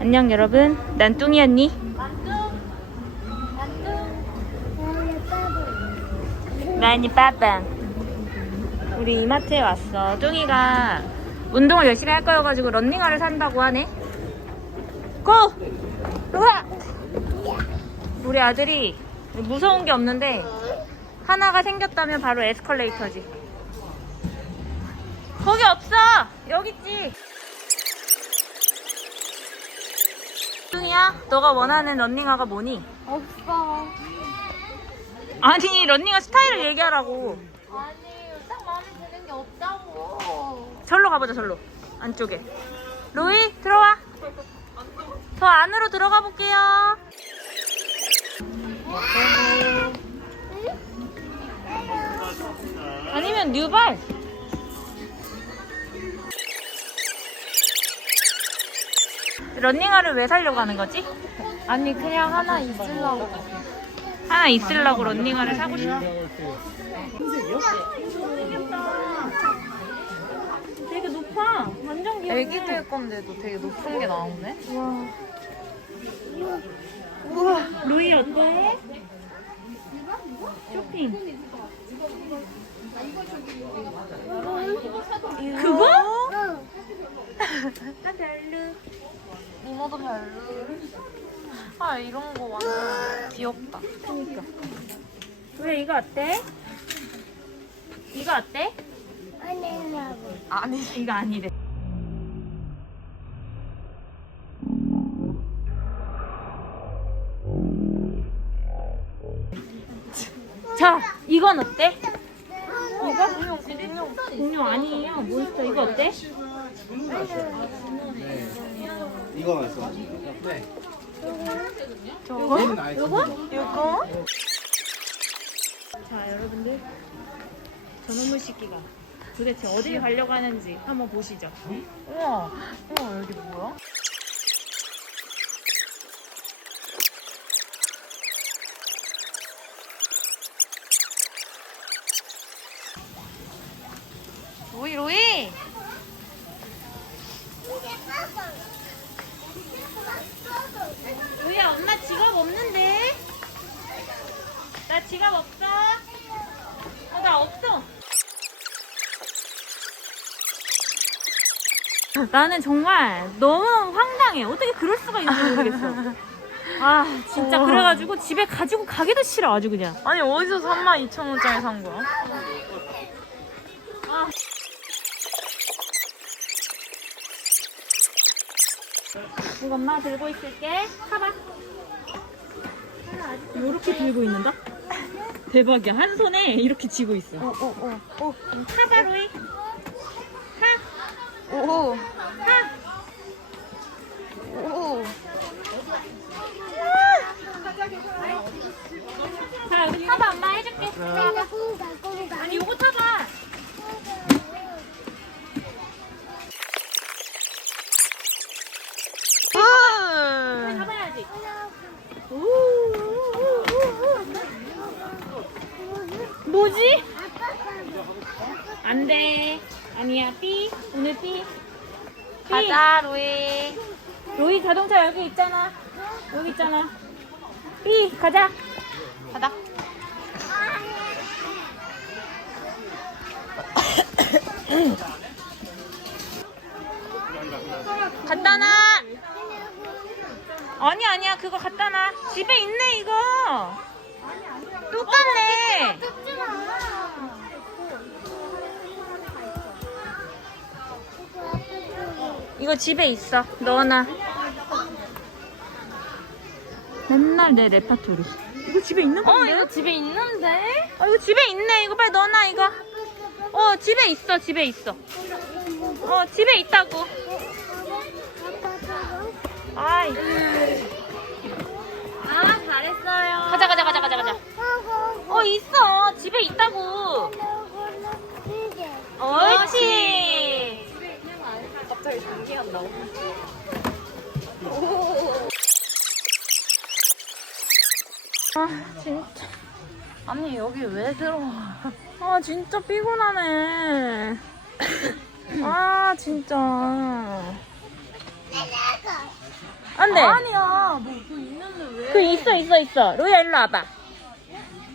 안녕 여러분. 난 뚱이 언니. 많이 빠빵. 우리 이마트에 왔어. 뚱이가 운동을 열심히 할 거여가지고 런닝화를 산다고 하네. 고! 우와! 우리 아들이 무서운 게 없는데 하나가 생겼다면 바로 에스컬레이터지. 거기 없어! 여기 있지! 너가 원하는 런닝화가 뭐니? 없어. 아니, 런닝화 스타일을 얘기하라고. 아니, 딱 마음에 드는 게 없다고. 절로 가보자, 절로. 안쪽에. 로이, 들어와. 더 안으로 들어가 볼게요. 아니면 뉴발. 런닝화를 왜 사려고 하는 거지? 아니, 그냥 하나 있으려고. 하나 있으려고 런닝화를 사고 싶어. 되게 높아. 완전 귀여워. 애기들 건데도 되게 높은 게 나오네. 루이 어때? 쇼핑. 그거? 나 별로. 이모도 별로. 아, 이런 거 완전 귀엽다. 그니까. 왜 이거 어때? 이거 어때? 아니, 이거 아니래. 자, 이건 어때? 이거? 공룡, 공룡. 공룡 아니에요. 몬스터 이거 어때? 이거 말씀하시는 거죠? 네. 저거? 얘는 아예 이거? 이거? 자, 여러분들. 저놈의 새끼가 도대체 어딜 가려고 하는지 한번 보시죠. 우와. 우와, 여기 뭐야? 로이, 로이! 뭐야, 엄마 지갑 없는데? 나 지갑 없어? 어, 나 없어. 나는 정말 너무 황당해. 어떻게 그럴 수가 있는지 모르겠어. 아, 진짜 어. 그래가지고 집에 가지고 가기도 싫어, 아주 그냥. 아니, 어디서 32,000원짜리 산 거야? 아. 이거 엄마 들고 있을게. 타봐. 이렇게 들고 있는다? 대박이야. 한 손에 이렇게 쥐고 있어. 어, 어, 어. 어. 타봐, 로이. 타, 오. 타. 오. 자, 여기 타봐. 엄마 해줄게. 아니, 아니야, 삐. 오늘 삐. 삐. 가자, 로이. 로이 자동차 여기 있잖아. 여기 있잖아. 삐, 가자. 가자. 갖다 놔. 아니 아니야 그거 갖다 놔. 집에 있네 이거. 똑같네. 이거 집에 있어. 넣어놔. 맨날 내 레파토리. 이거 집에 있는 어, 건데? 이거 집에 있는데? 어, 이거 집에 있네. 이거 빨리 넣어놔 이거. 어 집에 있어. 집에 있어. 어 집에 있다고. 아이. 아, 잘했어요. 가자 가자 가자 가자 가자. 어 있어. 집에 있다고. 옳지. 갑자기 전기한다고. 아 진짜. 아니, 여기 왜 들어와? 아 진짜 피곤하네. 아 진짜. 안 돼. 아니야. 뭐또 있는데 왜? 그 있어, 있어, 있어. 로이야, 일로 와봐.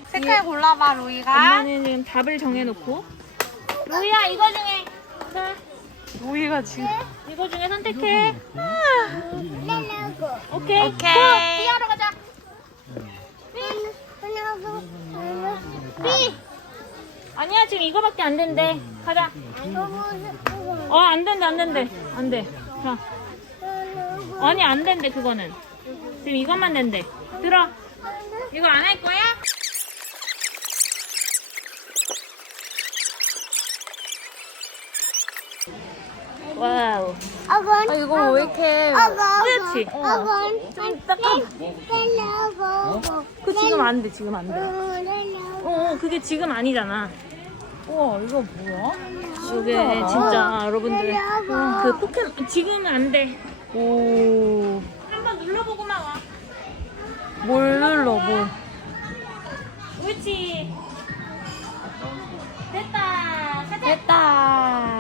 색깔 골라봐, 루이가. 엄마는 지금 답을 정해놓고. 로이야, 이거 중에. 자, 루이가 지금. 이거 중에 선택해. 오케이. 오케이. 고! 삐하러 가자. 삐! 아니야, 지금 이거밖에 안 된대. 가자. 어, 안 된대, 안 된대. 안 돼. 자. 아니, 안 된대, 그거는. 지금 이것만 된대. 들어. 이거 안 할 거야? 와우. 아, 이거 왜 이렇게. 그렇지. 좀 딱한. 그 지금 안 돼, 지금 안 돼. 어, 어, 그게 지금 아니잖아. 우와, 이거 뭐야? 이게 진짜 여러분들 그 포켓 지금은 안 돼. 오. 한번 눌러보고만 와. 뭘 눌러, 뭘. 옳지. 됐다. 됐다.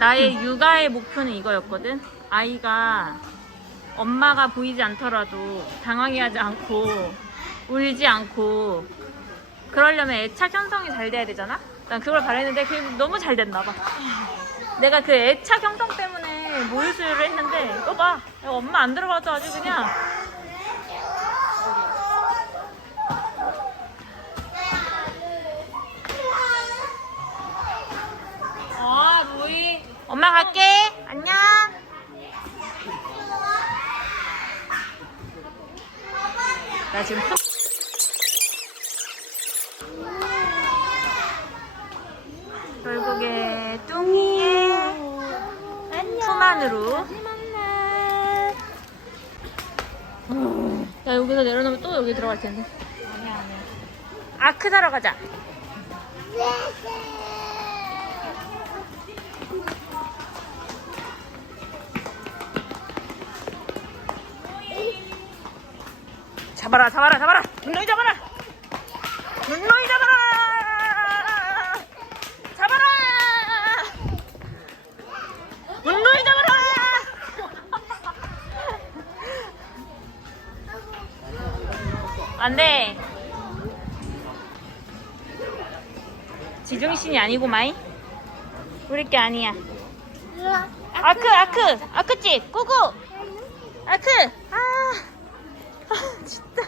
나의 육아의 목표는 이거였거든. 아이가 엄마가 보이지 않더라도 당황해하지 않고 울지 않고 그러려면 애착 형성이 잘 돼야 되잖아. 난 그걸 바랬는데 그게 너무 잘 됐나 봐. 내가 그 애착 형성 때문에 모유 수유를 했는데 이거 봐. 엄마 안 들어가도 아주 그냥 엄마 갈게. 안녕. 나 지금 품... 결국에 뚱이의 품 안으로 야 여기서 내려놓으면 또 여기 들어갈 텐데 아니야, 아니야. 아크 사러 가자 잡아라 잡아라 잡아라. 눈놀이 잡아라. 눈놀이 잡아라. 잡아라. 눈놀이 잡아라. 안돼. 지중신이 아니고 마이? 우리 게 아니야. 아크 아크 아크집 꾸꾸 아크 아, 아 진짜.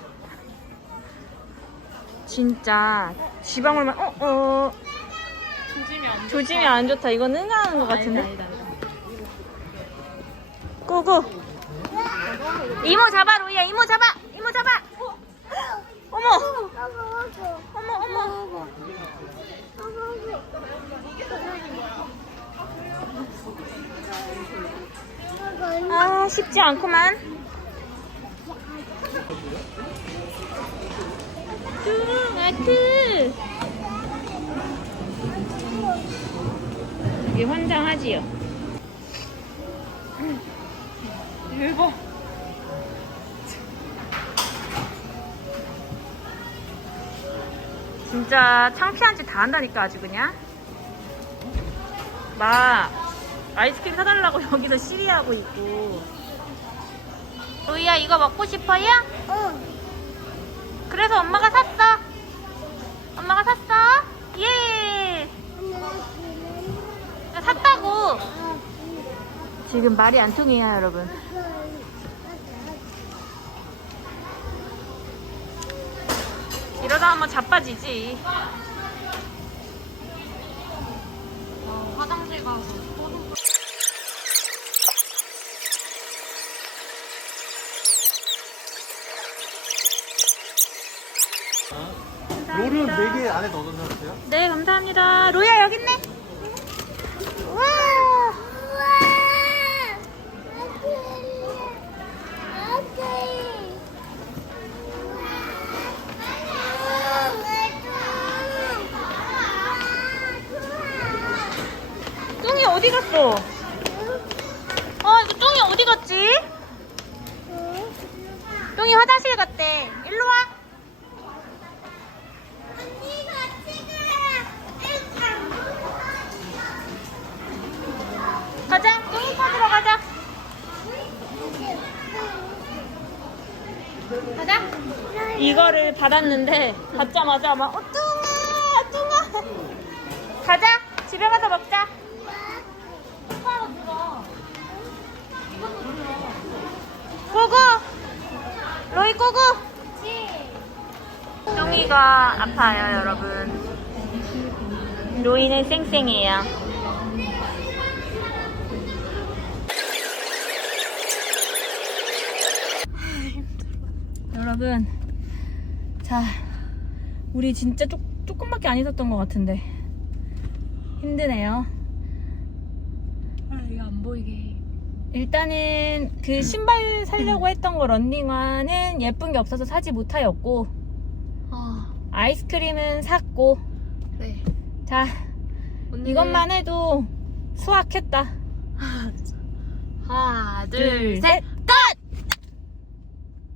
진짜. 지방울만 어어. 조짐이 안 조짐이 안 좋다. 이건 응하는 것 같은데? 꾸꾸 이모 잡아 로이야. 이모 잡아. 이모 잡아. 어머. 어머 어머. 아 쉽지 않구만 뚱아트! 이게 환장하지요. 대박. 진짜 창피한 짓 다 한다니까 아주 그냥. 막 아이스크림 사달라고 여기서 시리하고 있고. 로이야 이거 먹고 싶어요? 그래서 엄마가 샀어. 엄마가 샀어? 예. 샀다고. 지금 말이 안 통해요 여러분. 이러다 한번 자빠지지. 화장실 가서 롤은 4개 안에 넣어놓으세요? 네, 감사합니다. 로야 여기 있네. 와. 뚱이 어디 갔어? 어, 이거 뚱이 어디 갔지? 뚱이 화장실 갔대. 일로 와. 이거를 받았는데 받자마자 막 어, 뚱아 뚱아. 가자. 집에 가서 먹자. 고고 로이 고고 뚱이가 아파요 여러분. 로이는 쌩쌩해요. 여러분 자 우리 진짜 조, 조금밖에 안 있었던 것 같은데 힘드네요 빨리 안 보이게. 일단은 그 신발 사려고 했던 거 런닝화는 예쁜 게 없어서 사지 못하였고 아, 아이스크림은 샀고 그래. 자 오늘 이것만 해도 수확했다 하나, 둘. 셋.